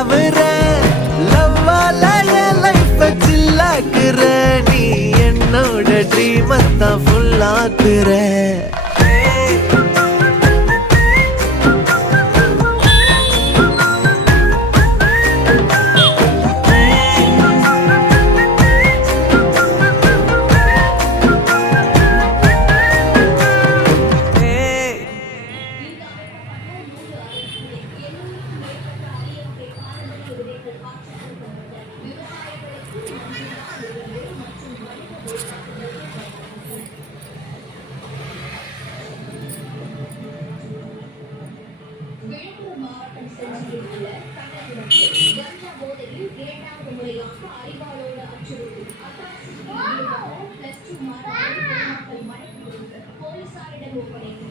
தாவுற லவ்வால என் life சில்லாக்குற நீ என்னோட ட்ரீமத்தான் ஃபுல்லாக்குற விழுப்புரம் மாவட்டம் செஞ்சியில் உள்ள கண்ணபுரத்தில் கஞ்சா போதையில் 2வது முறையாக அறிவாளோடு அச்சுறுத்தும் +2 மாணவர்கள் பொதுமக்கள் மடக்கி போலீசாரிடம் ஒப்படைத்தனர்.